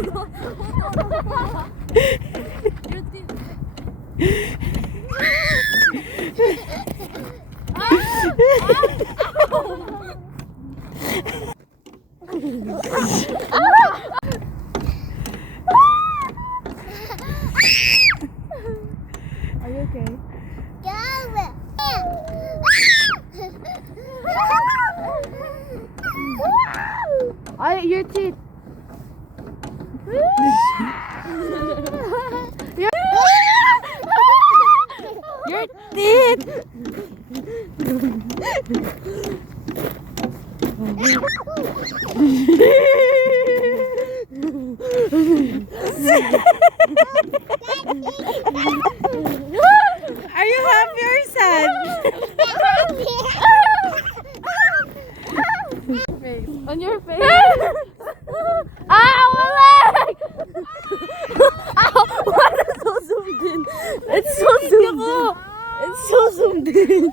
Are you okay? Ay, your teeth. Your teeth. Are you happy or sad? On your face. Ow, my leg! Ow! Why is it so zoomed in? It's so zoomed in. It's so zoomed in.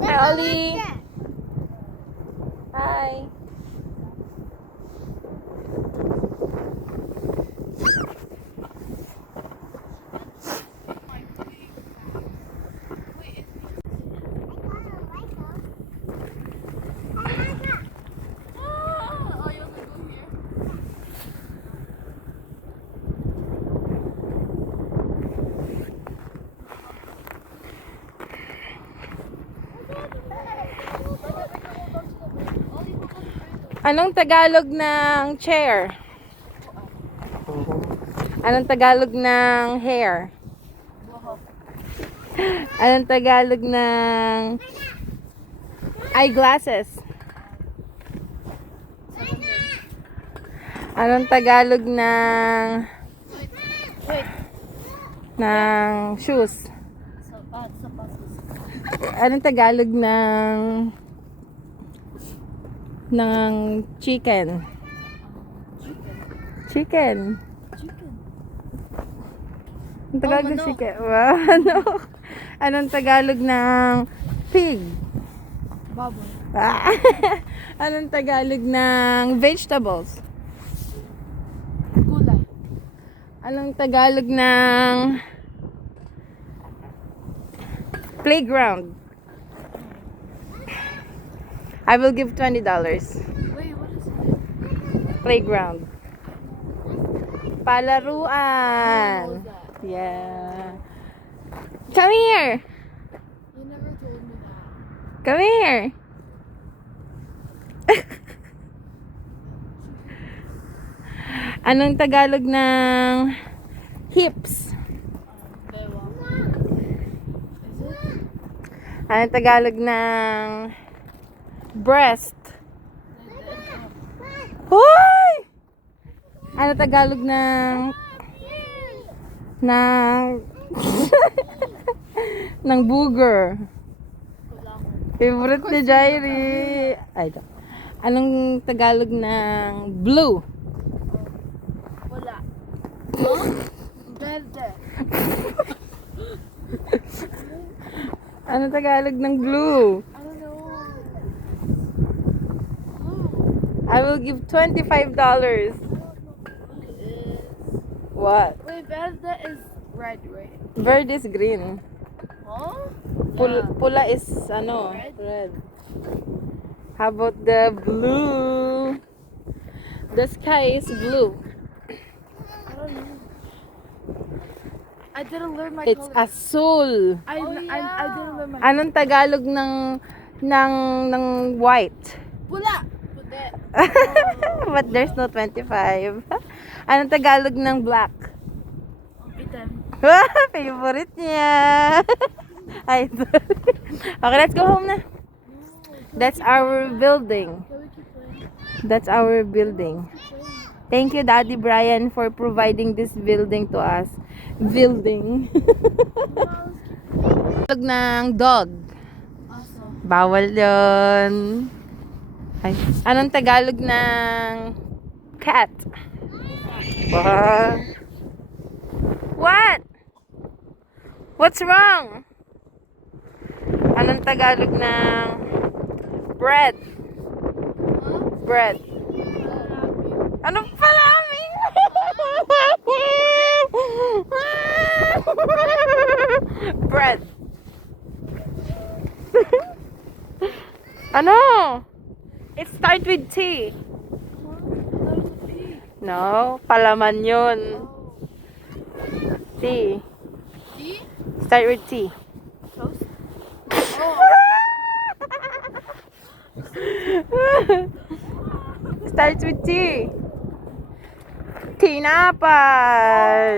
Hi, Ollie. Hi. Anong Tagalog ng chair? Anong Tagalog ng hair? Anong Tagalog ng eyeglasses? Anong Tagalog ng shoes? Anong Tagalog ng chicken? Chicken. Anong Tagalog ng chicken? Wow, ano? Anong Tagalog ng pig? Baboy. Anong Tagalog ng vegetables? Gulay. Anong Tagalog ng playground? I will give $20. Wait, what is it? Playground. Palaruan. What was that? Yeah. Come here. You never told me that. Come here. Anong Tagalog ng hips? Bewa. Is it? Anong Tagalog ng breast? Hoy! Anong Tagalog ng ng booger? Favorite ni Jairi. Ay, don't. Anong Tagalog ng blue? Wala. Huh? Verde. Anong Tagalog ng blue? I don't know. I will give $25. What? Wait, verde is red, right? Verde is green. Huh? Pula is ano? Red. How about the blue? The sky is blue. I don't know. I didn't learn my It's color. azul. I didn't learn my Anong Tagalog ng white? Pula! Puti. But there's no 25. Anong Tagalog ng black? Item. Favorite niya. Ay, okay, let's go home na. That's our building. Can we keep playing? That's our building. Thank you, Daddy Brian, for providing this building to us. Building. Tagalog ng dog. Awesome. Bawal yon. Ay, anong Tagalog ng cat? What? What's wrong? Anong Tagalog ng bread? Bread. Anong palaming? Bread. Ano? It starts with T. No, palaman yun. T. T? Start with T. Toast? Starts with T. Tinapay.